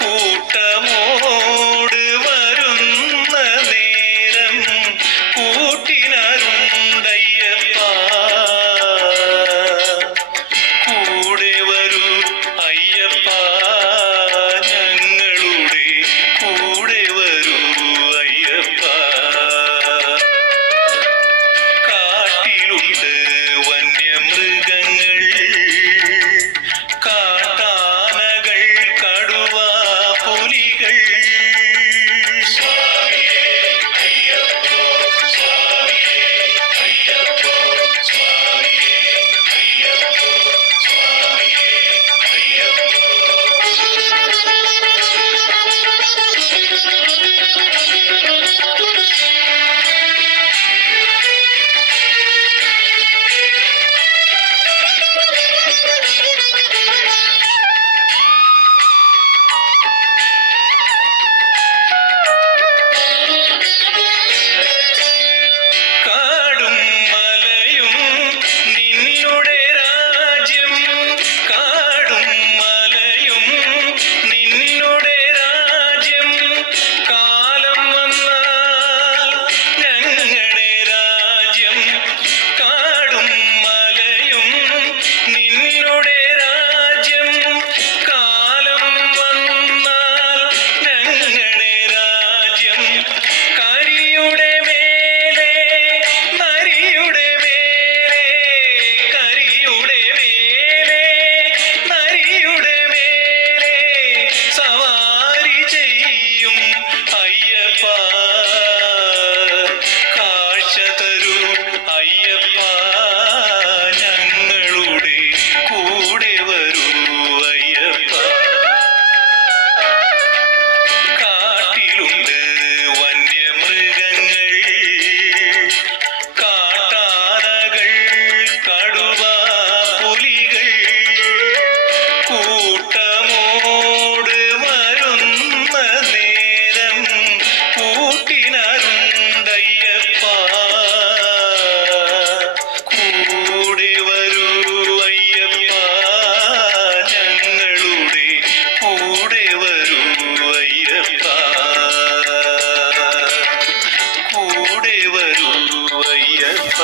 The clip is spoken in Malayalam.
കൂട്ടമോട് വരുന്ന നേരം കൂട്ടിനരുണ്ടയ്യപ്പ കൂടെ വരൂ അയ്യപ്പ ഞങ്ങളുടെ കൂടെ വരൂ അയ്യപ്പ കാട്ടിലുണ്ട് വന്യമൃഗങ്ങൾ കാട്ടാനകൾ കടുവ പുലികൾ കാടും മലയും നിന്നുടെ രാജ്യം കാടും മലയും നിന്നുടെ രാജ്യം കാലം വന്നാൽ ഞങ്ങളുടെ രാജ്യം കാടും മലയും നിന്നുടെ രാജ്യം കാലം വന്നാൽ ഞങ്ങളുടെ രാജ്യം കരിയുടെ മേലെ നരിയുടെ മേലെ കരിയുടെ മേലെ നരിയുടെ മേലെ സവാരി ചെയ്യും അയ്യപ്പ കാഴ്ച തരൂ അയ്യപ്പ ഞങ്ങളുടെ കൂടെ വരൂ അയ്യപ്പ കാട്ടിലുണ്ട് വന്യമൃഗങ്ങൾ കാട്ടാനകൾ കടുവ പുലികൾ കൂട്ടമോട് വരുന്ന നേരം കൂട്ടിനരുണ്ടയ്യപ്പ കൂടെ വരൂ അയ്യപ്പ ഞങ്ങളുടെ കൂടെ വരൂ അയ്യപ്പ കൂടെ വരൂ അയ്യപ്പ